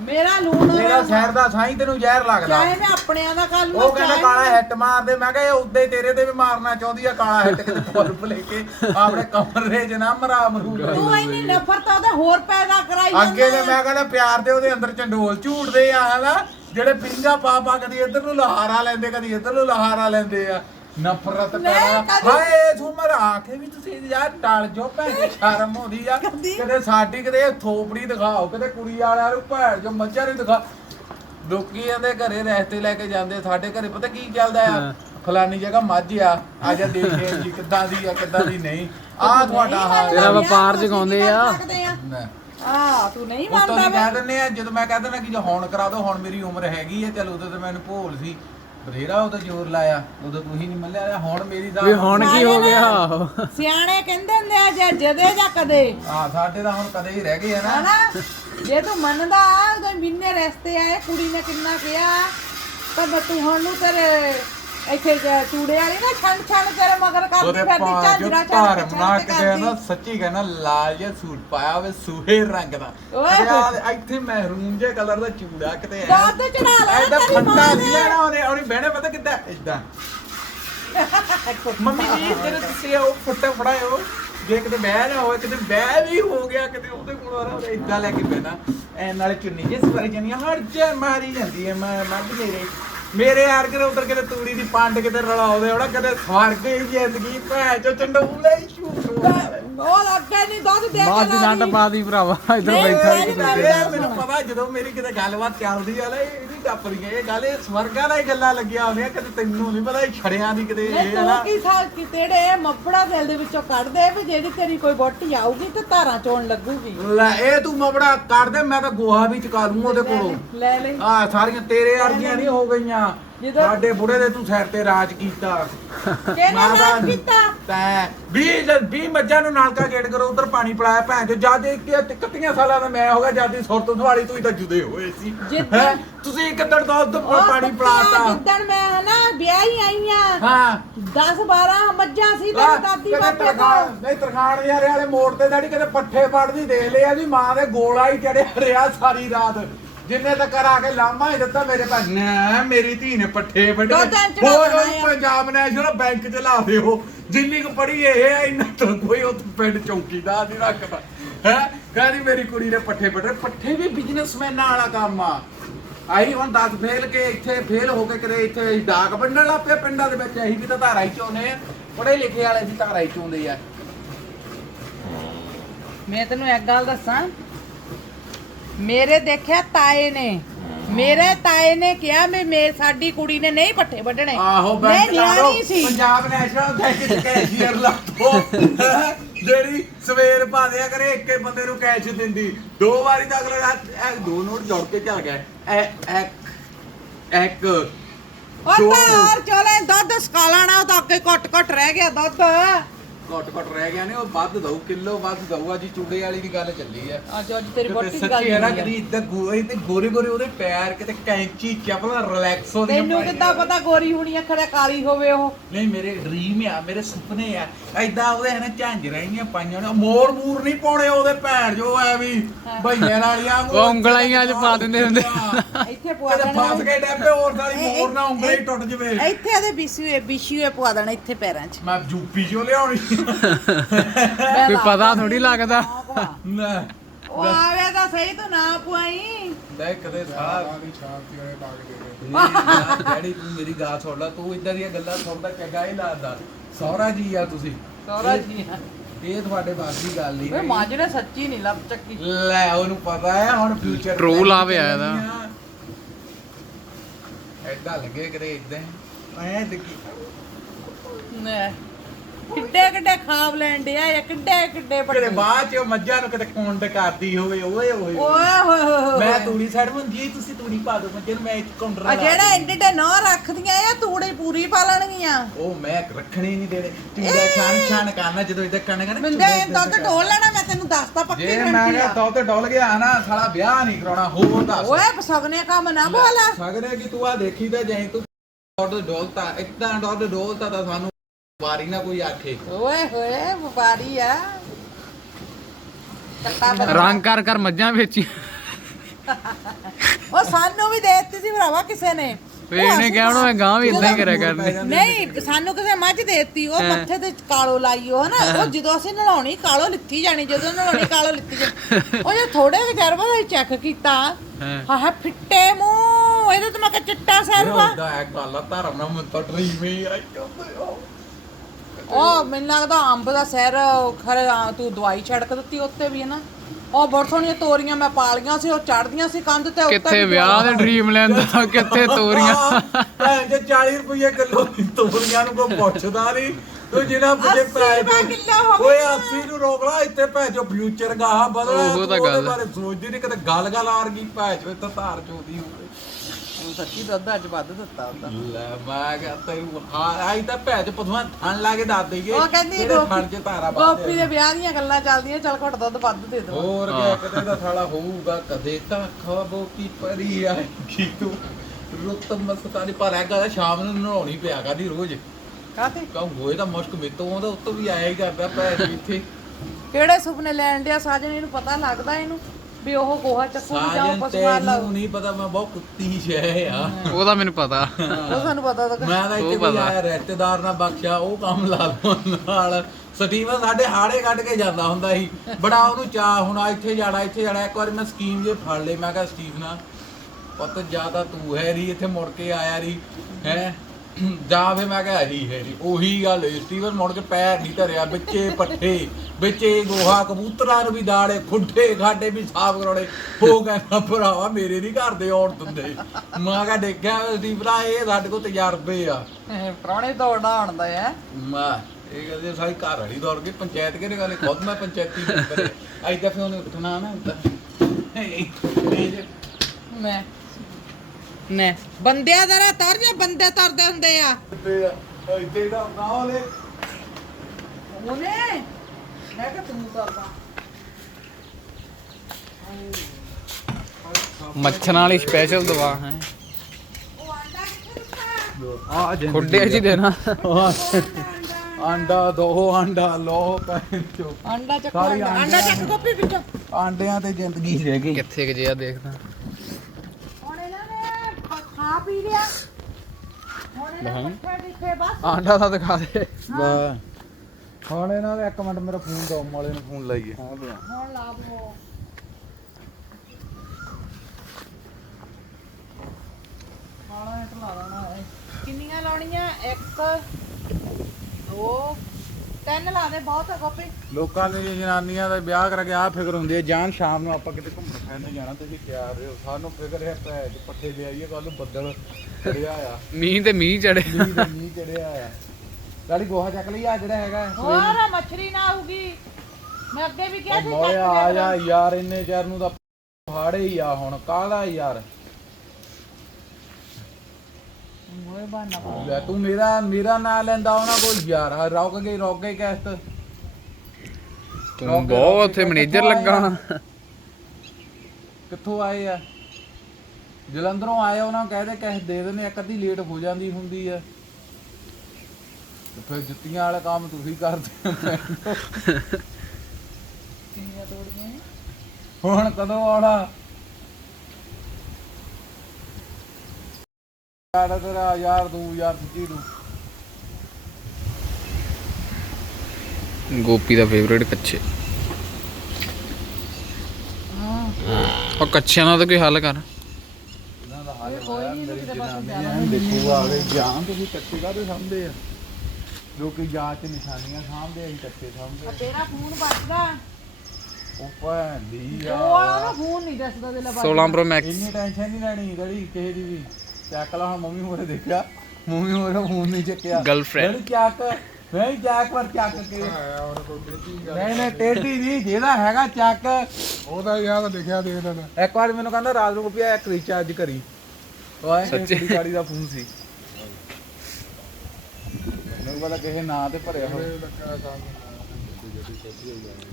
ਮੇਰਾ ਲੂਣ ਹਰਾਮ ਸ਼ਹਿਰ ਦਾ ਸਾਈਂ ਤੈਨੂੰ ਜ਼ਹਿਰ ਲੱਗਦਾ। ਚਾਹੇ ਮੈਂ ਆਪਣਿਆਂ ਦਾ ਕਰ ਉਹ ਕਹਿੰਦਾ ਕਾਲਾ ਹਿੱਟ ਮਾਰਦੇ। ਮੈਂ ਕਿਹਾ ਇਹ ਉੱਦੇ ਤੇਰੇ ਤੇ ਵੀ ਮਾਰਨਾ ਚਾਹੁੰਦੀ ਆ ਕਾਲਾ ਹਿੱਟ ਕਿਤੇ ਫੁੱਲ ਲੈ ਕੇ ਆਪਣੇ ਕਮਰੇ 'ਚ ਨਾ ਮਰਾ ਮਰੂ ਤੂੰ ਇੰਨੀ ਨਫ਼ਰਤ ਉਹਦੇ ਹੋਰ ਪੈਦਾ ਕਰਾਈ ਅੱਗੇ ਤੇ। ਮੈਂ ਕਹਿੰਦਾ ਪਿਆਰ ਦੇ ਉਹਦੇ ਅੰਦਰ ਚੰਡੋਲ ਝੂਟਦੇ ਆ ਹਨਾ? ਜਿਹੜੇ ਪਿੰਗਾ ਪਾ ਪਾ ਕਦੀ ਇੱਧਰ ਨੂੰ ਲਹਾਰਾ ਲੈਂਦੇ ਕਦੀ ਇੱਧਰ ਨੂੰ ਲਹਾਰਾ ਲੈਂਦੇ ਆ। ਨਫ਼ਰਤ ਕਦੀ- ਹਾਏ ਝੂਮਰ ਆ ਕੇ ਵੀ ਤੁਸੀਂ ਯਾਰ ਟਲ ਜੋ ਭੈਣ ਦੀ ਸ਼ਰਮ ਆਉਂਦੀ ਆ। ਕਦੀ- ਕਿਤੇ ਸਾਡੀ ਕਿਤੇ ਥੋਪੜੀ ਦਿਖਾਓ ਕਿਤੇ ਕੁੜੀ ਵਾਲਿਆਂ ਨੂੰ ਭੈਣ ਜੋ ਮੱਝਾਂ ਨੂੰ ਦਿਖਾ ਲੋਕੀ ਇਹਦੇ ਘਰੇ ਰਹਿਤੇ ਲੈ ਕੇ ਜਾਂਦੇ ਸਾਡੇ ਘਰੇ ਪਤਾ ਕੀ ਚੱਲਦਾ ਆ? ਫਲਾਨੀ ਜਗ੍ਹਾ ਮੱਝ ਆ। ਆ ਜਾ ਦੇਖੇ ਜੀ ਕਿੱਦਾਂ ਦੀ ਆ ਕਿੱਦਾਂ ਦੀ ਨਹੀਂ। ਆ ਤੁਹਾਡਾ ਹਾਲ ਤੇਰਾ ਵਪਾਰ ਜਗਾਉਂਦੇ ਆ। ਨਾ। ਆ ਤੂੰ ਨਹੀਂ ਮੰਨਦਾ ਦੀ ਕਹਿ ਦਿੰਦੇ ਆ ਜਦੋਂ ਮੈਂ ਕਹਿ ਦਿੰਦਾ ਕਿ ਜੇ ਹੁਣ ਕਰਾ ਦੋ ਹੁਣ ਮੇਰੀ ਉਮਰ ਹੈਗੀ ਆ ਚਲ ਉਦੋਂ ਤੇ ਮੈਨੂੰ ਭੋਲ ਸੀ। ਬਥੇਰਾ ਉਦੋਂ ਜ਼ੋਰ ਲਾਇਆ ਉਦੋਂ ਤੂੰ ਹੀ ਨਹੀਂ ਮੱਲਿਆ ਹੁਣ ਮੇਰੀ ਦਾ ਵੀ ਹੁਣ ਕੀ ਹੋ ਗਿਆ? ਸਿਆਣੇ ਕਹਿੰਦੇ ਹੁੰਦੇ ਆ ਜੇ ਜਦੇ ਜਾਂ ਕਦੇ। ਆ ਸਾਡੇ ਤਾਂ ਹੁਣ ਕਦੇ ਹੀ ਰਹਿ ਗਏ ਆ ਨਾ। ਹਨਾ? ਜੇ ਤੂੰ ਮੰਨਦਾ ਉਦੋਂ ਬਿੰਨੇ ਰਸਤੇ ਆਏ ਕੁੜੀ ਨੇ ਕਿੰਨਾ ਕਿਹਾ ਤਾਂ ਮੈਂ ਤੂੰ ਹੁਣ ਨੂੰ ਤੇਰੇ ਇੱਥੇ ਜੇ ਚੂੜੇ ਵਾਲੀ ਨਾ ਛਣ ਛਣ ਤੇਰੇ ਮਗਰ ਕਰਦੀ ਉਹਦੇ ਫਿਰਦੀ ਪਾਜ ਝਾਂਜਰਾ ਧਰਮ ਛਣ ਨਾ ਤੇ ਕਿਤੇ ਨਾ ਕਰਦੀ। ਸੱਚੀ ਕਹਿਣਾ ਲਾਲ ਜਿਹਾ ਸੂਟ ਪਾਇਆ ਹੋਵੇ ਸੂਹੇ ਰੰਗ ਦਾ। ਓਏ। ਤੇ ਆਹ ਇੱਥੇ ਮਹਿਰੂਨ ਜਿਹਾ ਕਲਰ ਦਾ ਚੂੜਾ ਕਿਤੇ ਐ ਦਾਦ ਤੇ ਚੜਾ ਲੈ ਐਦਾਂ ਤੇਰੀ ਫੱਟਾ ਮਾਂ ਨਹੀਂ ਨੇ। ਲੈਣਾ ਉਹਨੇ ਉਹਨੇ ਬਹਿਣਾ ਪਤਾ ਕਿੱਦਾਂ? ਇਦਾਂ। ਮੰਮੀ ਜੀ ਤੇਰੇ ਤੁਸੀਂ ਉਹ ਫੁੱਟਾ ਫੜਾਇਓ ਜੇ ਕਿਤੇ ਬਹਿ ਨਾ ਹੋਵੇ ਕਿਤੇ ਬਹਿ ਵੀ ਹੋ ਗਿਆ ਕਿਤੇ ਉਹਦੇ ਕੋਲ ਆ ਰਿਹਾ ਇਦਾਂ ਲੈ ਕੇ ਬਹਿਣਾ। ਐ ਨਾਲੇ ਚੁੰਨੀ ਜੇ ਸਵਾਰੀ ਜਾਨੀ ਹਰ ਜੇ ਮਾਰੀ ਜਾਂਦੀ ਐ ਮੈਂ ਮੱਝ ਮੇਰੇ ਮੇਰੇ ਯਾਰ ਕਿਤੇ ਉਧਰ ਕਿਤੇ ਤੂੜੀ ਦੀ ਪੰਡ ਕਿਤੇ ਰਲਾਉਂਦੇ ਹੋਣਾ ਕਿਤੇ ਸਵਰਗ ਹੀ ਜ਼ਿੰਦਗੀ ਭੈ ਚੋ ਚੰਡੂਲੇ ਹੀ ਸ਼ੂਟ ਉਹ ਅੱਗੇ ਨਹੀਂ ਦੁੱਧ ਦੇ ਕੇ ਦੀ ਨੰਡ ਪਾ ਦੀ ਭਰਾਵਾ ਇੱਧਰ ਬੈਠਾ ਮੈਨੂੰ ਪਤਾ ਜਦੋਂ ਮੇਰੀ ਕਿਤੇ ਗੱਲਬਾਤ ਚੱਲਦੀ ਆ ਨਾ ਟੱਪ ਇਹ ਗੱਲ ਇਹ ਸਵਰਗਾਂ ਨਾਲ ਹੀ ਗੱਲਾਂ ਲੱਗੀਆਂ ਹੁੰਦੀਆਂ ਕਦੇ ਤੈਨੂੰ ਨਹੀਂ ਪਤਾ ਇਹ ਛੜਿਆਂ ਦੀ ਕਿਤੇ ਨਹੀਂ ਇਹ ਤੂੰ ਨਾ ਕੀ ਸਾਲ ਕਿ ਤੇਰੇ ਮੱਪੜਾ ਦਿਲ ਦੇ ਵਿੱਚੋਂ ਕੱਢ ਦੇ ਵੀ ਜਿਹੜੀ ਤੇਰੀ ਕੋਈ ਬੋਟੀ ਆਊਗੀ ਤੇ ਧਾਰਾਂ ਚੋਣ ਲੱਗੂਗੀ। ਲੈ ਇਹ ਤੂੰ ਮਬੜਾ ਕੱਢ ਦੇ ਮੈਂ ਤਾਂ ਗੋਹਾ ਵੀ ਚਕਾ ਲੂੰ ਉਹਦੇ ਕੋਲੋਂ। ਲੈ ਲੈ। ਆ ਸਾਰੀਆਂ ਤੇਰੇ ਵਰਗੀਆਂ ਨਹੀਂ ਹੋ ਗਈਆਂ। ਸਾਡੇ ਬੁੜੇ ਦੇ ਤੂੰ ਸਿਰ ਤੇ ਰਾਜ ਕੀਤਾ। ਕਿਹਨੇ ਰਾਜ ਕੀਤਾ? ਤੈਂ 20 20 ਮੱਝਾਂ ਨੂੰ ਨਾਲਕਾ ਗੇਟ ਕਰੋ ਉਧਰ ਪਾਣੀ ਪਿਲਾਇਆ ਭੈਣ ਚੋ। ਜਦ ਇੱਕ 31 ਸਾਲਾਂ ਦਾ ਮੈਂ ਹੋ ਗਿਆ ਜਦ ਦੀ ਸੁਰਤ ਸਵਾਲੀ ਤੂੰ ਤਾਂ ਜੁਦੇ ਹੋਏ ਸੀ। ਹੈਂ? ਤੁਸੀਂ ਕਿੱਦਣ ਦਾ ਉਧਰ ਉਹ ਪਾਣੀ ਪੁੱਤਰਾ, ਪਿਲਾਤਾ। ਜਿੱਦਣ ਮੈਂ ਹਨਾ ਵਿਆਹੀ ਆਈ ਆ ਹਾਂ। 10 12 ਮੱਝਾਂ ਸੀ ਤੇ ਦਾਦੀ ਕਦੇ ਬਾਪੇ ਤਰਖਾਣ- ਕੋਲ। ਨਹੀਂ ਤਰਖਾਣ ਯਾਰੇ ਵਾਲੇ ਮੋੜ ਤੇ ਡੈਡੀ ਕਦੇ ਪੱਠੇ ਪੜਦੀ ਦੇਖ ਲਿਆ ਜੀ ਮਾਂ ਦੇ ਗੋਲਾ ਹੀ ਚੜਿਆ ਰਿਹਾ ਸਾਰੀ ਰਾਤ। ਜਿੰਨੇ ਤੱਕ ਆ ਕੇ ਲਾਮਾ ਹੀ ਦਿੱਤਾ ਮੇਰੇ ਭੈਣ ਨੇ। ਮੇਰੀ ਧੀ ਨੇ ਪੱਠੇ ਵੱਢੇ ਦੋ ਹੋਰ ਉਹਨੂੰ ਆ। ਪੰਜਾਬ ਨੈਸ਼ਨਲ ਬੈਂਕ ਚ ਲਾ ਦਿਓ। ਜਿੰਨੀ ਕੁ ਪੜੀ ਇਹ ਆ ਇੰਨਾ ਤਾਂ ਕੋਈ ਉਹ ਪਿੰਡ ਚੌਕੀਦਾਰ ਨਹੀਂ ਰੱਖਦਾ। ਹੈ? ਕਹਿੰਦੀ ਮੇਰੀ ਕੁੜੀ ਨੇ ਪੱਠੇ ਵੱਢੇ ਪੱਠੇ ਵੀ ਬਿਜ਼ਨਸਮੈਨਾਂ ਵਾਲਾ ਕੰਮ ਆ। ਆਈ ਹੁਣ 10 ਫੇਲ ਕੇ ਇੱਥੇ ਫੇਲ ਹੋ ਕੇ ਕਰੇ ਇੱਥੇ ਅਸੀਂ ਡਾਕ ਵੰਡਣ ਲੱਗ ਪਏ ਪਿੰਡਾਂ ਦੇ ਵਿੱਚ। ਅਸੀਂ ਵੀ ਤਾਂ ਧਾਰਾ ਹੀ ਚੋਨੇ ਆ। ਪੜੇ ਲਿਖੇ ਵਾਲੇ ਵੀ ਧਾਰਾ ਹੀ ਚੋਂਦੇ ਆ। ਮੈਂ ਤੈਨੂੰ ਇੱਕ ਗੱਲ ਦੱਸਾਂ। ਮੇਰੇ ਦੇਖਿਆ ਤਾਏ ਨੇ। ਮੇਰੇ ਤਾਏ ਨੇ ਕਿਹਾ ਵੀ ਮੇ ਸਾਡੀ ਕੁੜੀ ਨੇ ਨਹੀਂ ਪੱਠੇ ਵੱਢਣੇ। ਆਹੋ ਮੈਂ ਬੈਂਕ ਲਾ ਲਓ। ਨਿਆਣੀ ਸੀ। ਪੰਜਾਬ ਨੈਸ਼ਨਲ ਬੈਂਕ ਚ ਕੈਸ਼ੀਅਰ ਲਾ ਦੋ। ਜਿਹੜੀ ਸਵੇਰ ਪਾ ਦਿਆ ਕਰੇ ਇੱਕੇ ਬੰਦੇ ਨੂੰ ਕੈਸ਼ ਦਿੰਦੀ। ਦੋ ਵਾਰੀ ਤਾਂ ਅਗਲਾ ਰਾਤ ਇਹ ਦੋ ਨੋਟ ਜੋੜ ਕੇ ਚੱਲ ਗਿਆ। ਐ ਇੱਕ ਇੱਕ ਉਹ ਦੋ। ਤਾਰ ਚੋਲੇ ਦੁੱਧ ਸਕਾਲਣਾ ਉਹ ਤਾਂ ਅੱਗੇ ਘੁੱਟ ਘੁੱਟ ਰਹਿ ਗਿਆ ਦੁੱਧ। ਘਟ ਘਟ ਰਹਿ ਗਿਆ ਨੇ ਉਹ ਵੱਧ ਦਊ ਕਿਲੋ ਵੱਧ ਦਊਗਾ ਜੀ ਚੂੜੇ ਵਾਲੀ ਦੀ ਗੱਲ ਚੱਲੀ ਆ। ਅੱਜ ਅੱਜ ਤੇਰੀ ਬੋਟੀ ਦੀ ਗੱਲ ਸੱਚੀ ਹੈ ਨਾ ਕਦੀ ਇਦਾਂ ਗੋਰੇ ਤੇ ਗੋਰੇ ਗੋਰੇ ਉਹਦੇ ਪੈਰ ਕਿਤੇ ਕੈਂਚੀ ਚੱਪਲਾਂ ਰਿਲੈਕਸ ਹੋ ਤੈਨੂੰ ਕਿੱਦਾਂ ਪਤਾ ਗੋਰੀ ਹੋਣੀ ਅੱਖਰੇ ਕਾਲੀ ਹੋਵੇ ਉਹ। ਨਹੀਂ ਮੇਰੇ ਡ੍ਰੀਮ ਆ ਮੇਰੇ ਸੁਪਨੇ ਆ। ਐਦਾਂ ਉਹਦੇ ਹਨ ਝਾਂਜਰਾਂ ਹੀ ਪਾਈਆਂ ਨੇ ਮੋਰ ਮੂਰ ਨਹੀਂ ਪਾਉਣੇ ਉਹਦੇ ਭੈਣ ਜੋ ਐ ਵੀ ਭਈਆਂ ਵਾਲੀਆਂ ਉਹ ਉਂਗਲਾਂ ਹੀ ਅੱਜ ਪਾ ਦਿੰਦੇ ਹੁੰਦੇ। ਇੱਥੇ ਪਵਾ ਕਿਤੇ ਦੇਣਾ। ਫਸ ਕੇ ਡੱਬੇ ਹੋਰ ਸਾਰੀ ਇਹ- ਮੋਰ ਨਾ ਉਂਗਲਾਂ ਟੁੱਟ ਜਵੇ। ਇੱਥੇ ਇਹਦੇ ਬਿਸ਼ੂਏ ਬਿਸ਼ੂਏ ਪਵਾ ਦੇਣਾ ਇੱਥੇ ਪੈਰਾਂ 'ਚ। ਮੈਂ ਯੂਪੀ ਚੋਂ ਲਿਆਉਣੀ। ਕੋਈ ਪਤਾ ਥੋੜੀ ਲੱਗਦਾ। ਨਾ। ਉਹ ਆਵੇ ਤਾਂ ਸਹੀ ਤੂੰ ਨਾ ਪੁਆਈ। ਲੈ ਕਦੇ ਸਾਹ ਦੀ ਸ਼ਾਂਤੀ ਵਾਲੇ ਪਾ ਕੇ ਦੇ ਦੇ ਡੈਡੀ ਤੂੰ ਮੇਰੀ ਗੱਲ ਸੁਣ ਲੈ ਤੂੰ ਇਦਾਂ ਦੀਆਂ ਗੱਲਾਂ ਸੁਣਦਾ ਚੰਗਾ ਹੀ ਲੱਗਦਾ। ਸਹੁਰਾ ਜੀ ਆ ਤੁਸੀਂ। ਸੌਰਾ ਜੀ ਇਹ ਤੁਹਾਡੇ ਬਾਸ ਦੀ ਗੱਲ ਨਹੀਂ ਵੇ ਮਾਂ ਜੀ ਨੇ ਸੱਚੀ ਨਹੀਂ ਲੱਭ ਚੱਕੀ। ਲੈ ਉਹਨੂੰ ਪਤਾ ਹੈ ਹੁਣ ਫਿਊਚਰ True love ਆ ਇਹਦਾ। ਐਦਾਂ ਲੱਗੇ ਕਿਤੇ ਇਦਾਂ ਐ ਦੇਖੀ ਨੇ ਕਿੱਡੇ ਕਿੱਡੇ ਖਾਬ ਲੈਣ ਡਿਆ ਇਹ ਕਿੱਡੇ ਕਿੱਡੇ ਕਿਤੇ ਵੱਡੇ ਬਾਅਦ ਚ ਉਹ ਮੱਝਾਂ ਨੂੰ ਕਿਤੇ ਕੌਣ ਕਰਦੀ ਹੋਵੇ ਓਏ ਓਏ ਓਏ ਹੋਏ ਹੋਏ ਹੋਏ ਮੈਂ ਤੂੜੀ ਸਾਈਡ ਨੂੰ ਜੀ ਤੁਸੀਂ ਤੂੜੀ ਪਾ ਦਿਓ ਮੱਝੇ ਨੂੰ ਮੈਂ ਇੱਕ ਕਾਊਂਟਰ ਆ ਜਿਹੜਾ ਐਡੇ ਐਡੇ ਨੌ ਰੱਖਦੀਆਂ ਇਹ ਤੂੜੀ ਪੂਰੀ ਪਾ ਲੈਣਗੀਆਂ। ਉਹ ਮੈਂ ਰੱਖਣੀ ਨਹੀਂ ਦੇਣੇ। ਚੂੜਾ ਛਾਣ ਛਾਣ ਕਰਨਾ ਜਦੋਂ ਇਦਾਂ ਕਰਨਾ ਕਰਨਾ ਮਿੰਦੇ ਦੁੱਧ ਢੋਲ ਲੈਣਾ ਮੈਂ ਤੈਨੂੰ ਦੱਸਦਾ ਪੱਕੀ ਜੇ ਮੈਂ ਗਰੰਟੀ ਕਿਹਾ ਆ। ਦੁੱਧ ਡੋਲ ਗਿਆ ਨਾ ਸਾਲਾ ਵਿਆਹ ਨਹੀਂ ਕਰਾਉਣਾ ਹੋਰ ਦੱਸ। ਓਏ ਸਗਨੇ ਕੰਮ ਨਾ ਬੋਲਾ। ਸਗਰੇ ਕਿ ਤੂੰ ਆ ਦੇਖੀ ਤਾਂ ਜਾਈ ਤੂੰ ਦੁੱਧ ਡੋਲਤਾ ਇਦਾਂ ਦੁੱਧ ਡੋਲਤਾ ਤਾਂ ਸਾਨੂੰ ਵਾਰੀ ਨਾ ਕੋਈ ਆਖੇ। ਓਏ ਹੋਏ ਵਪਾਰੀ ਆ। ਕੱਟਾ ਬੰਦਾ। ਰੰਗ ਕਰ ਕਰ ਮੱਝਾਂ ਵੇਚੀ। ਉਹ ਸਾਨੂੰ ਵੀ ਦੇ ਦਿੱਤੀ ਸੀ ਭਰਾਵਾ ਕਿਸੇ ਨੇ। ਫੇ ਇਹਨੇ ਕਿਹਾ ਹੁਣ ਮੈਂ ਗਾਂ ਵੀ ਇਦਾਂ ਹੀ ਕਰਿਆ ਕਰਨੀ। ਨਹੀਂ ਸਾਨੂੰ ਕਿਸੇ ਮੱਝ ਦੇ ਦਿੱਤੀ ਉਹ ਹਾਂ। ਮੱਥੇ ਤੇ ਕਾਲੋ ਲਾਈ ਉਹ ਨਾ ਉਹ ਜਦੋਂ ਅਸੀਂ ਨਲਾਉਣੀ ਕਾਲੋ ਲਿੱਤੀ ਜਾਣੀ ਜਦੋਂ ਨਲਾਉਣੀ ਕਾਲੋ ਲਿੱਤੀ ਜਾਣੀ। ਉਹ ਜੇ ਥੋੜੇ ਕੁ ਚਿਰ ਬਾਅਦ ਅਸੀਂ ਚੈੱਕ ਕੀਤਾ ਹਾਂ। ਹਾਂ ਹਾਂ ਫਿੱਟੇ ਮੂੰਹ ਇਹਦੇ ਤੇ ਮੈਂ ਕਿਹਾ ਚਿੱਟਾ ਵਾ ਉਹਦਾ ਇੱਕ ਗੱਲ ਆ ਧਰਮ ਨਾਲ ਮਨ ਤੱਟ ਰਹੀ ਮੈਂ ਆਈ ਉਹ ਮੈਨੂੰ ਲੱਗਦਾ ਅੰਬ ਦਾ ਸਿਰ ਖਰੇ ਆ, ਤੂੰ ਦਵਾਈ ਛੜਕ ਦਿੱਤੀ ਉੱਤੇ ਵੀ ਹੈ ਨਾ ਉਹ ਬਹੁਤ ਸੋਹਣੀਆਂ ਤੋਰੀਆਂ ਮੈਂ ਪਾਲੀਆਂ ਸੀ ਉਹ ਚੜਦੀਆਂ ਸੀ ਕੰਧ ਤੇ ਉੱਤੇ ਕਿੱਥੇ ਵੀ ਵਿਆਹ ਦੇ ਡ੍ਰੀਮ ਲੈਂਦਾ ਕਿੱਥੇ ਤੋਰੀਆਂ? ਭੈਣ ਜੇ 40 ਰੁਪਏ ਕਿਲੋ ਦੀ ਤੋਰੀਆਂ ਨੂੰ ਕੋਈ ਪੁੱਛਦਾ ਨਹੀਂ। ਤੂੰ ਜਿਹੜਾ ਪੁੱਛੇ 80 ਪੈਸੇ ਰੁਪਏ ਕਿੱਲੋ ਹੋ ਗਏ ਓਏ 80 ਨੂੰ ਰੋਕ ਲਾ ਇੱਥੇ ਭੈ ਜੋ ਫਿਊਚਰ ਗਾਹ ਬਦਲਾ ਉਹੋ ਤਾਂ ਤੂੰ ਉਹਦੇ ਗੱਲ ਹੈ। ਬਾਰੇ ਸੋਚਦੀ ਨਹੀਂ ਕਿਤੇ ਗੱਲ ਗੱਲ ਆਰ ਗਈ ਭੈ ਜੋ ਤਾਂ ਧਾਰ ਚੋਦੀ ਹੋਵੇ। ਸੱਚੀ ਦੁੱਧ ਅੱਜ ਵੱਧ ਦਿੱਤਾ ਉਹਦਾ ਲੈ ਮੈਂ ਕਿਹਾ ਤੈਨੂੰ ਹਾਂ ਆਈ ਤਾਂ ਭੈ ਚ ਪਥਵਾ ਥਣ ਲਾ ਕੇ ਦੱਸ ਦਈਏ ਉਹ ਕਹਿੰਦੀ ਕਿਹੜੇ ਗੋਪੀ- ਥਣ ਚ ਧਾਰਾ ਗੋਪੀ ਦੇ ਵਿਆਹ ਦੀਆਂ ਗੱਲਾਂ ਚੱਲਦੀਆਂ ਚੱਲ ਘੁੱਟ ਦੁੱਧ ਵੱਧ ਦੇ ਦੋ ਹੋਰ ਕਿਆ ਕਿਤੇ ਦਾ ਸਾਲਾ ਹੋਊਗਾ ਕਦੇ ਤਾਂ ਖਾਬੋ ਕੀ ਪਰੀ ਆਏਗੀ ਤੂੰ। ਰੁੱਤ ਮਸਤਾਨੀ ਪਰ ਆ, ਸ਼ਾਮ ਨੂੰ ਨਹਾਉਣੀ ਪਿਆ ਕਰਦੀ ਰੋਜ਼। ਕਾਤੇ ਕਹੂੰ ਹੋਏ ਤਾਂ ਮੁਸ਼ਕ ਮੇਤੋਂ ਆਉਂਦਾ ਉੱਤੋਂ ਵੀ ਆਇਆ ਹੀ ਕਰਦਾ ਭੈ ਜੀ ਇੱਥੇ। ਕਿਹੜੇ ਸੁਪਨੇ ਲੈਣ ਡਿਆ ਸਾਜਣ ਇਹਨੂੰ ਪਤਾ ਲੱਗਦਾ ਇਹਨੂੰ? ਵੀ ਉਹ ਗੋਹਾ ਚੱਕੂ ਜਾਂ ਸਾਜਨ ਪਸ਼ੂ ਮਾਰ ਤੈਨੂੰ ਨਹੀਂ ਪਤਾ ਮੈਂ ਬਹੁਤ ਕੁੱਤੀ ਸ਼ੈ ਆ। ਉਹਦਾ ਮੈਨੂੰ ਪਤਾ। ਉਹ ਸਾਨੂੰ ਪਤਾ ਤਾਂ ਮੈਂ ਤਾਂ ਇੱਥੇ ਉਹ ਪਤਾ। ਆਇਆ ਰਿਸ਼ਤੇਦਾਰ ਨਾਲ ਬਖਸ਼ਿਆ ਉਹ ਕੰਮ ਲਾ ਲਵਾਂ ਨਾਲ। ਸਟੀਵਨ ਸਾਡੇ ਹਾੜੇ ਕੱਢ ਕੇ ਜਾਂਦਾ ਹੁੰਦਾ ਸੀ। ਬੜਾ ਉਹਨੂੰ ਚਾਹ ਹੁਣ ਇੱਥੇ ਜਾਣਾ ਇੱਥੇ ਜਾਣਾ। ਇੱਕ ਵਾਰੀ ਮੈਂ ਸਕੀਮ ਜੇ ਫੜ ਲਈ ਮੈਂ ਕਿਹਾ ਸਟੀਵਨ ਪੁੱਤ ਜ਼ਿਆਦਾ ਤੂੰ ਹੈ ਨਹੀਂ ਇੱਥੇ ਮੁੜ ਕੇ ਆਇਆ ਨਹੀਂ ਹੈ? ਜਾਂ ਫੇ ਮੈਂ ਕਿਹਾ ਹੀ ਹੈ ਨਹੀਂ ਉਹੀ ਗੱਲ ਹੋਈ, ਸਟੀਵਨ ਮੁੜ ਕੇ ਪੈਰ ਨਹੀਂ ਧਰਿਆ ਵਿੱਚੇ ਪੱਠੇ ਵਿੱਚ ਇਹ ਗੋਹਾ ਕਬੂਤਰਾਂ ਨੂੰ ਵੀ ਦਾਲੇ ਖੁੱਡੇ ਖਾਡੇ ਵੀ ਸਾਫ਼ ਕਰਾਉਣੇ। ਹੋ ਕਹਿੰਦਾ ਭਰਾਵਾ ਮੇਰੇ ਨਹੀਂ ਘਰ ਦੇ ਆਉਣ ਦਿੰਦੇ ਮਾਂ ਕਾ ਦੇਖਿਆ ਸੀ ਭਰਾ ਇਹ ਸਾਡੇ ਕੋਲ ਤਜਰਬੇ ਆ। ਪ੍ਰਾਣੇ ਦੌੜਨਾ ਆਉਂਦਾ ਹੈ। ਮਾਂ ਇਹ ਕਹਿੰਦੇ ਸਾਰੀ ਘਰ ਵਾਲੀ ਦੌੜ ਗਈ। ਪੰਚਾਇਤ ਕਿਹੜੇ ਗੱਲ ਖੁਦ ਮੈਂ ਪੰਚਾਇਤੀ ਮੈਂਬਰ ਐ ਅੱਜ ਤਾਂ ਫਿਰ ਉਹਨੇ ਉੱਠਣਾ ਨਾ ਹੁੰਦਾ। ਮੈਂ ਮੈਂ ਬੰਦਿਆਂ ਦਾ ਤਰ ਜਾਂ ਬੰਦੇ ਤਰਦੇ ਹੁੰਦੇ ਆ? ਇੱਥੇ ਦਾ ਨਾ ਲੈ ਉਹਨੇ ਮੈਂ ਕਿਹਾ ਤੂੰ ਕਰਦਾ ਮੱਛਰਾਂ ਵਾਲੀ ਸਪੈਸ਼ਲ ਦਵਾ ਹੈ। ਉਹ ਆਂਡਾ ਕਿੱਥੇ ਰੱਖਾ ਆ ਖੁੱਡੇ ਜੀ ਦੇਣਾ। ਆਂਡਾ। ਦੋ ਆਂਡਾ ਲੋ ਪੈਨ ਚੋ। ਆਂਡਾ ਚੱਕ ਸਾਰੀ ਆਂਡਾ। ਆਂਡਿਆਂ ਚੱਕ ਗੋਪੀ ਵਿੱਚੋਂ। ਆਂਡਿਆਂ ਤੇ ਜ਼ਿੰਦਗੀ ਰਹਿ ਗਈ। ਕਿੱਥੇ ਕਿ ਜਿਆ ਦੇਖਦਾ। ਹੁਣ ਇਹਨਾਂ ਨੇ ਖਾ- ਖਾ ਪੀ ਲਿਆ। ਹੁਣ ਇਹਨਾਂ ਹਾਂ। ਪੱਠੇ ਦਿੱਤੇ ਬਸ। ਆਂਡਾ ਤਾਂ ਦਿਖਾ ਦੇ। ਵਾਹ ਹੁਣ ਇਹਨਾਂ ਦਾ ਇੱਕ ਮਿੰਟ ਮੇਰਾ ਫੋਨ ਦੋ ਵਾਲੇ ਨੂੰ ਫੋਨ ਲਾਈਏ। ਹੁਣ ਲਾ ਦੋ ਖਾਣਾ ਇਹ ਲਾ ਦੇਣਾ ਹੈ ਕਿੰਨੀਆਂ ਲਾਉਣੀਆਂ? ਇੱਕ ਦੋ ਤਿੰਨ ਲਾ ਦੇ ਬਹੁਤ ਆ ਗੋਪੀ। ਲੋਕਾਂ ਦੇ ਜਨਾਨੀਆਂ ਦਾ ਵਿਆਹ ਕਰਕੇ ਆ ਫਿਕਰ ਹੁੰਦੀ ਹੈ ਜਾਨ ਸ਼ਾਮ ਨੂੰ ਆਪਾਂ ਕਿਤੇ ਘੁੰਮਣ ਫਿਰਨ ਜਾਣਾ ਤੁਸੀਂ ਕਿਆ ਰਹੇ ਹੋ। ਸਾਨੂੰ ਫਿਕਰ ਹੈ ਚ ਪੱਠੇ ਲੈ ਆਈਏ ਕੱਲ ਨੂੰ ਬੱਦਲ ਚੜਿਆ ਆ। ਮੀਂਹ ਤੇ ਮੀਂਹ ਚੜੇ ਮੀਂਹ ਤੇ ਮੀਂਹ ਚੜਿਆ ਆ। ਗਾੜੀ ਗੋਹਾ ਚੱਕ ਲਈ ਆ ਜਿਹੜਾ ਹੈਗਾ ਹੋਰ ਮੱਛਰੀ ਨਾ ਆਊਗੀ। ਮੈਂ ਅੱਗੇ ਵੀ ਕਿਹਾ ਸੀ ਮੋਏ ਚੱਕ ਆ ਲਿਆ ਜਾ ਯਾਰ ਇੰਨੇ ਚਿਰ ਨੂੰ ਤਾਂ ਪਹਾੜੇ ਹੀ ਆ ਹੁਣ ਕਾਹਦਾ ਯਾਰ? ਮੋਏ ਲੈ ਤੂੰ ਮੇਰਾ ਮੇਰਾ ਨਾਂ ਲੈਂਦਾ ਉਹਨਾਂ ਕੋਲ ਯਾਰ ਆ ਰੁਕ ਗਈ ਰੁਕ ਗਈ ਕਿਸ਼ਤ। ਤੂੰ ਬਹੁਤ ਉੱਥੇ ਮੈਨੇਜਰ ਲੱਗਾ ਕਿੱਥੋਂ ਆਏ ਆ? ਜਲੰਧਰੋਂ ਆਏ ਆ, ਉਹਨਾਂ ਨੂੰ ਕਹਦੇ ਕੈਸ਼ ਦੇ ਦੇਣੇ ਇੱਕ ਅੱਧੀ ਲੇਟ ਹੋ ਜਾਂਦੀ ਹੁੰਦੀ ਆ। ਤੇ ਫਿਰ ਜੁੱਤੀਆਂ ਵਾਲਾ ਕੰਮ ਤੁਸੀਂ ਕਰਦੇ ਹੋ ਕਿੰਨੀਆਂ ਤੋੜੀਆਂ ਨੇ? ਹੁਣ ਕਦੋਂ ਆਉਣਾ? ਯਾਰ ਤੇਰਾ ਯਾਰ ਤੂੰ ਯਾਰ ਸੱਚੀ ਤੂੰ। ਗੋਪੀ ਦਾ ਫੇਵਰੇਟ ਕੱਚੇ ਉਹ ਕੱਚਿਆਂ ਦਾ ਤਾਂ ਕੋਈ ਹੱਲ ਕਰ। ਇਹਨਾਂ ਦਾ ਹਾਲ ਹੋਇਆ ਮੇਰੀ ਜਨਾਨੀ ਐਂ ਦੇਖੋ ਆ ਗਏ ਜਾਂ ਤੁਸੀਂ ਕੱਚੇ ਕਾਹਦੇ ਸਾਂਭਦੇ ਆ? ਲੋਕੀ ਜਾਂਚ ਨਿਸ਼ਾਨੀਆਂ ਆ ਅਸੀਂ ਕੱਚੇ ਆ। ਤੇਰਾ ਫੋਨ ਵੱਜਦਾ। ਉਹ ਭੈਂਦੀ ਉਹ ਵਾਲਾ ਨਾ ਫੋਨ ਨਹੀਂ ਦੱਸਦਾ ਦੇ ਲਵਾ 16 Pro Max ਇੰਨੀ ਟੈਨਸ਼ਨ ਨਹੀਂ ਲੈਣੀ ਗੜੀ ਕਿਸੇ ਦੀ ਵੀ। ਚੱਕ ਲਾ ਹੁਣ ਮੰਮੀ ਮੋਰੇ ਦੇਖਿਆ। ਮੰਮੀ ਮੋਰੇ ਫੋਨ ਨਹੀਂ ਚੱਕਿਆ। Girlfriend। ਗੜੀ ਚੱਕ ਨਹੀਂ ਚੱਕ ਪਰ ਚੱਕ ਕੇ। ਆਇਆ ਕੋਈ ਬੇਟੀ ਨਹੀਂ ਨਹੀਂ ਟੇਢੀ ਨਹੀਂ ਜਿਹਦਾ ਹੈਗਾ ਚੱਕ। ਉਹਦਾ ਯਾਰ ਤਾਂ ਦੇਖਿਆ ਦੇਖ ਲੈਣਾ ਇੱਕ ਵਾਰ ਮੈਨੂੰ ਕਹਿੰਦਾ ਰਾਤ ਨੂੰ ਪਿਆ ਇੱਕ ਰੀਚਾਰਜ ਕਰੀ। ਓਏ? ਸੱਚੀ। ਗਾੜੀ ਦਾ ਫੋਨ ਸੀ। ਮੈਨੂੰ ਪਤਾ ਕਿਸੇ ਨਾਂ ਤੇ ਭਰਿਆ ਸਾਹਮਣੇ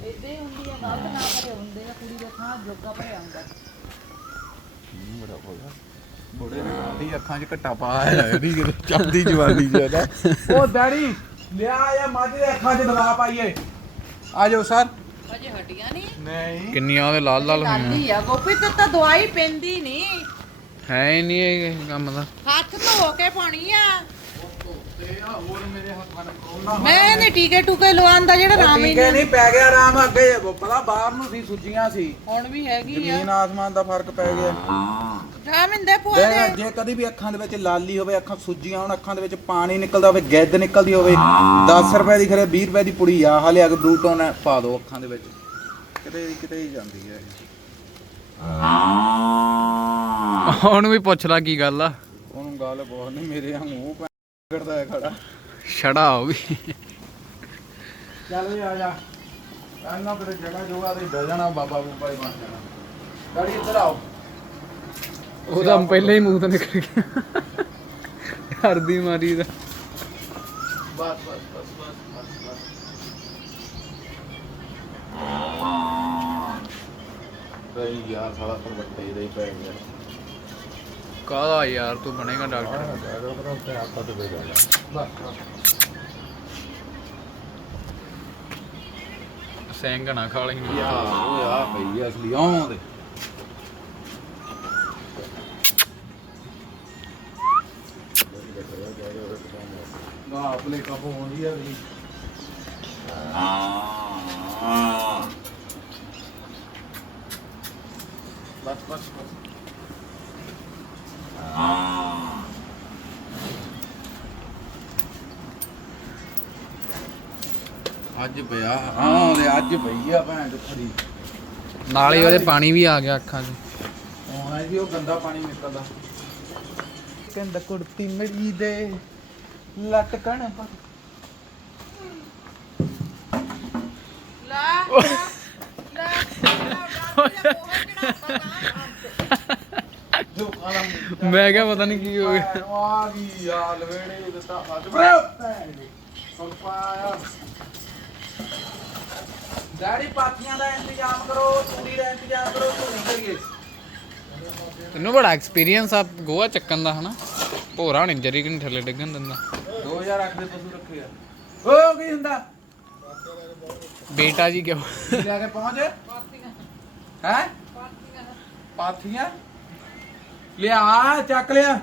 ਇਦਾਂ ਹੀ ਹੁੰਦੀ ਆ ਗਲਤ ਨਾ ਭਰੇ ਹੁੰਦੇ ਆ ਕੁੜੀ ਦੇ ਥਾਂ ਜੋਗਾ ਭਰਿਆ ਹੁੰਦਾ। ਬੜਾ ਬੋਲਾ ਬੋੜੇ ਨੇ ਕਾਹਦੀ ਅੱਖਾਂ 'ਚ ਘੱਟਾ ਪਾਇਆ ਇਹਦੀ ਕਿਤੇ ਚੱਲਦੀ ਜਵਾਨੀ ਜ਼ਿਆਦਾ ਉਹ ਡੈਡੀ ਲਿਆ ਆ ਮੱਝ ਦੇ ਅੱਖਾਂ 'ਚ ਦਵਾ ਪਾਈਏ। ਆ ਜਾਓ ਸਰ। ਅਜੇ ਹਟੀਆਂ ਨਹੀਂ ਨਹੀਂ। ਕਿੰਨੀਆਂ ਉਹਦੇ ਲਾਲ ਲਾਲ ਹੋਈਆਂ। ਲਾਲੀ ਆ ਗੋਪੀ ਤੇ ਤਾਂ ਦਵਾਈ ਪੈਂਦੀ ਨਹੀਂ ਹੈ ਹੀ ਨਹੀਂ ਇਹ ਕੰਮ ਦਾ। ਹੱਥ ਧੋ ਕੇ ਪਾਣੀ ਆ ਤੇ ਆ ਹੋਰ ਮੇਰੇ ਹੱਥਾਂ ਨਾਲ ਕੋਨਾ ਮੈਂ ਨਹੀਂ ਟੀਕੇ ਟੂਕੇ ਲਵਾਉਂਦਾ ਜਿਹੜਾ ਰਾਮ ਹੀ ਟੀਕੇ ਨਹੀਂ ਪੈ ਗਿਆ ਆਰਾਮ ਅੱਗੇ। ਪਤਾ ਬਾਹਰ ਨੂੰ ਸੀ ਸੁੱਜੀਆਂ ਸੀ। ਹੁਣ ਵੀ ਹੈਗੀ ਆ। ਜ਼ਮੀਨ ਆਸਮਾਨ ਦਾ ਫ਼ਰਕ ਪੈ ਗਿਆ। ਰਾਮ ਪੁਆ ਜੇ ਦੇ ਜੇ ਕਦੀ ਵੀ ਅੱਖਾਂ ਦੇ ਵਿੱਚ ਲਾਲੀ ਹੋਵੇ ਅੱਖਾਂ ਸੁੱਜੀਆਂ ਹੋਣ ਅੱਖਾਂ ਦੇ ਵਿੱਚ ਪਾਣੀ ਨਿਕਲਦਾ ਹੋਵੇ ਗਿੱਦ ਨਿਕਲਦੀ ਹੋਵੇ 10 ਰੁਪਏ ਦੀ ਖਰੇ 20 ਰੁਪਏ ਦੀ ਪੁੜੀ ਆ ਹਲੇ ਅਗ ਬਲੂਟੋਨ ਪਾ ਦਿਓ ਅੱਖਾਂ ਦੇ ਵਿੱਚ। ਕਿਤੇ ਕਿਤੇ ਹੀ ਜਾਂਦੀ ਹੈ। ਹੁਣ ਵੀ ਪੁੱਛ ਲਾ ਕੀ ਗੱਲ ਆ। ਉਹਨੂੰ ਗੱਲ ਬਹੁਤ ਨਹੀਂ ਮੇਰੇ ਵਾਂਗੂ। ਕਰਦਾ ਹੈ ਖੜਾ। ਛੜਾ ਹੋ ਵੀ। ਚੱਲ ਵੀ ਆ ਜਾ। ਇਹਨਾਂ ਕਿਤੇ ਜਗ੍ਹਾ ਜੋਗਾ ਤੇ ਬਹਿ ਜਾਣਾ ਬਾਬਾ ਬੂਬਾ ਹੀ ਬਣ ਜਾਣਾ। ਗਾੜੀ ਇੱਧਰ ਆਓ। ਉਹਦਾ ਪਹਿਲਾਂ ਹੀ ਮੂੰਹ ਤੋਂ ਨਿਕਲ ਗਿਆ। ਹਰਦੀ ਮਾਰੀ ਦਾ। ਬਸ ਬਸ ਬਸ ਬਸ ਬਸ ਬਸ। ਬਈ ਯਾਰ ਸਾਲਾ ਪਰਵੱਟੇ ਦਾ ਹੀ ਪੈ ਗਿਆ। ਕਾਹਦਾ ਯਾਰ ਤੂੰ ਬਣੇਗਾ ਡਾਕਟਰ। ਸੈਂਗਣਾ ਖਾ ਲਈ। ਆ ਪਈ ਆ ਅਸਲੀ ਆਉਂਦੇ ਨਾ ਆਪਣੇ ਕਹੋ ਹੁੰਦੀ ਆ ਵੀ। ਬਸ ਬਸ ਬਸ ਅੱਜ ਪਿਆ। ਹਾਂ ਉਹਦੇ ਅੱਜ ਪਈ ਆ ਭੈਣ ਖੜੀ। ਨਾਲ ਹੀ ਉਹਦੇ ਪਾਣੀ ਵੀ ਆ ਗਿਆ ਅੱਖਾਂ 'ਚ। ਆਉਣਾ ਜੀ ਉਹ ਗੰਦਾ ਪਾਣੀ ਨਿਕਲਦਾ। ਕਹਿੰਦਾ ਕੁੜਤੀ ਮੜੀ ਦੇ ਲਟਕਣ। ਪਰ ਜੋ ਆਲਮ ਮੈਂ ਕਿਹਾ ਪਤਾ ਨਹੀਂ ਕੀ ਹੋ ਗਿਆ। ਆ ਗਈ ਆ ਲਵੇੜੇ ਦਿੱਤਾ ਹੱਥ। ਬਰੋ ਪਾਇਆ। ਡੈਡੀ ਪਾਥੀਆਂ ਦਾ ਇੰਤਜ਼ਾਮ ਕਰੋ ਤੂੜੀ ਦਾ ਇੰਤਜ਼ਾਮ ਕਰੋ ਤੂੜੀ ਕਰੀਏ। ਤੈਨੂੰ ਬੜਾ ਐਕਸਪੀਰੀਅੰਸ ਆ ਗੋਆ ਚੱਕਣ ਦਾ ਹਨਾ? ਭੋਰਾ ਨਹੀਂ ਜਰੀ ਕਿ ਨਹੀਂ ਥੱਲੇ ਡਿੱਗਣ ਦਿੰਦਾ? 2008 ਦੇ ਪਸ਼ੂ ਰੱਖੇ ਆ। ਓ ਕੀ ਹੁੰਦਾ? ਬੇਟਾ ਜੀ ਕਿਉਂ? ਕੀ ਲੈ ਕੇ ਪਹੁੰਚ? ਹੈ? ਪਾਥੀਆਂ? ਲਿਆ ਚੱਕ ਲਿਆ।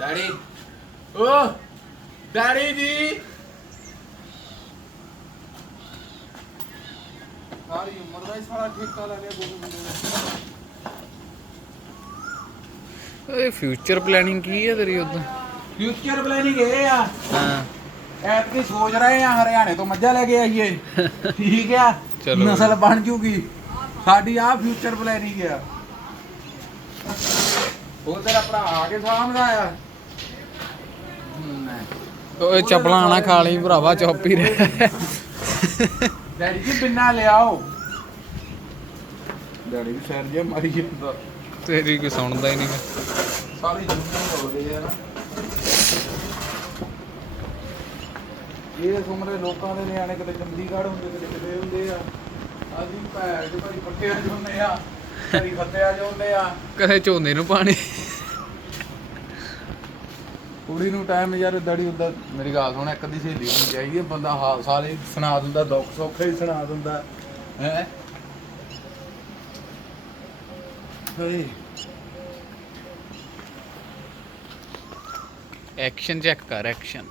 ਡੈਡੀ। ਓ ਡੈਡੀ ਜੀ। ਸਾਰੀ ਉਮਰ ਦਾ ਹੀ ਸਾਰਾ ਠੇਕਾ ਲੈ ਲਿਆ ਗੋਬੀ ਮੁੰਡੇ ਨੇ। ਇਹ ਫਿਊਚਰ ਪਲੈਨਿੰਗ ਕੀ ਹੈ ਤੇਰੀ ਉਦੋਂ ਫਿਊਚਰ ਪਲੈਨਿੰਗ ਇਹ ਆ। ਹਾਂ। ਐਤਕੀ ਸੋਚ ਰਹੇ ਆ ਹਰਿਆਣੇ ਤੋਂ ਮੱਝਾਂ ਲੈ ਕੇ ਆਈਏ। ਠੀਕ ਆ ਚਲੋ। ਨਸਲ ਬਣ ਜੂਗੀ। ਸਾਡੀ ਆ ਫਿਊਚਰ ਪਲੈਨਿੰਗ ਆ। ਉਹ ਤੇਰਾ ਭਰਾ ਆ ਕੇ ਸਾਹਮਣਾ ਆ। ਓਏ ਚਪਲਾਂ ਨਾ ਖਾ ਲਈ ਭਰਾਵਾ ਚੁੱਪ ਹੀ ਰਹਿ। ਡੈਡੀ ਜੀ ਬਿੰਨਾ ਲਿਆਓ। ਡੈਡੀ ਵੀ ਸਿਰ ਜੇ ਮਾਰੀ ਜਾਂਦਾ। ਤੇਰੀ ਕੋਈ ਸੁਣਦਾ ਹੀ ਨਹੀਂ। ਸਾਰੀ ਦੁਨੀਆ ਹੋ ਗਈ ਨਾ ਇਹ ਸੁਮਰੇ ਲੋਕਾਂ ਦੇ ਨਿਆਣੇ ਕਿਤੇ ਚੰਡੀਗੜ੍ਹ ਹੁੰਦੇ ਕਿਤੇ ਕਿਤੇ ਹੁੰਦੇ ਆ। ਅਸੀਂ ਭੈਣ ਦੇ ਭਾਈ ਪੱਟਿਆ ਜਾਂਦੇ ਆ ਕਦੀ ਖੱਤਿਆ ਜਾਂਦੇ ਆ। ਕਦੇ ਝੋਨੇ ਨੂੰ ਪਾਣੀ। ਕੁੜੀ ਨੂੰ ਟਾਈਮ ਯਾਰ ਦੜੀ ਹੁੰਦਾ ਮੇਰੀ ਗੱਲ ਸੁਣ, ਇੱਕ ਦੀ ਸਹੇਲੀ ਹੋਣੀ ਚਾਹੀਦੀ ਹੈ ਬੰਦਾ ਹਾਲ ਸਾਰੇ ਸੁਣਾ ਦਿੰਦਾ, ਦੁੱਖ ਸੁੱਖ ਹੀ ਸੁਣਾ ਦਿੰਦਾ, ਹੈ? ਹਏ ਐਕਸ਼ਨ ਚੈੱਕ ਕਰ ਐਕਸ਼ਨ